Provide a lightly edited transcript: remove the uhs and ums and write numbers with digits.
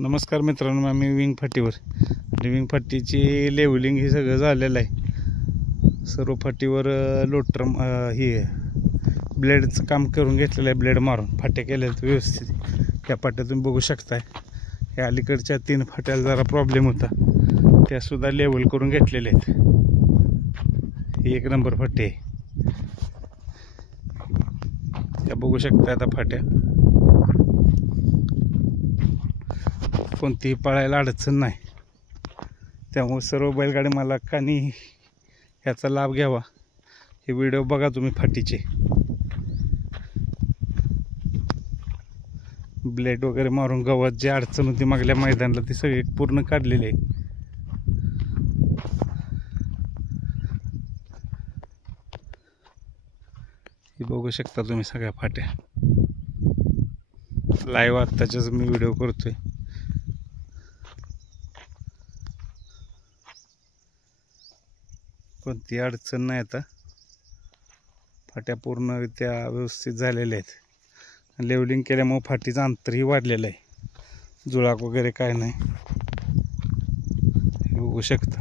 नमस्कार मित्रांनो, आम्ही विंग फाटीवर आणि विंग फाटीची लेवलिंग हे सगळं झालेलं आहे. सर्व फाटीवर लोटर ही ब्लेडचं काम करून घेतलेलं आहे. ब्लेड मारून फाट्या केल्या आहेत व्यवस्थित. ह्या फाट्या तुम्ही बघू शकताय. ह्या अलीकडच्या 3 फाट्याला जरा प्रॉब्लेम होता, त्यासुद्धा लेवल करून घेतलेले आहेत. ही 1 नंबर फाटी आहे. त्या बघू शकता आता फाट्या. कोणतीही पळायला अडचण नाही, त्यामुळे सर्व बैलगाडी मालकांनी ह्याचा लाभ घ्यावा. हे व्हिडिओ बघा तुम्ही फाटीचे. ब्लेड वगैरे मारून गवत जी अडचण होती मागल्या मैदानाला ती सगळी पूर्ण काढलेली आहे. हे बघू शकता तुम्ही सगळ्या फाट्या. लाईव्ह आत्ताच्याच मी व्हिडिओ करतोय. कोणती अडचण नाही. आता फाट्या पूर्णरित्या व्यवस्थित झालेल्या आहेत. लेवलिंग केल्यामुळे फाटीचं अंतरही वाढलेलं आहे. जुळाक वगैरे काय नाही, हे बघू शकता.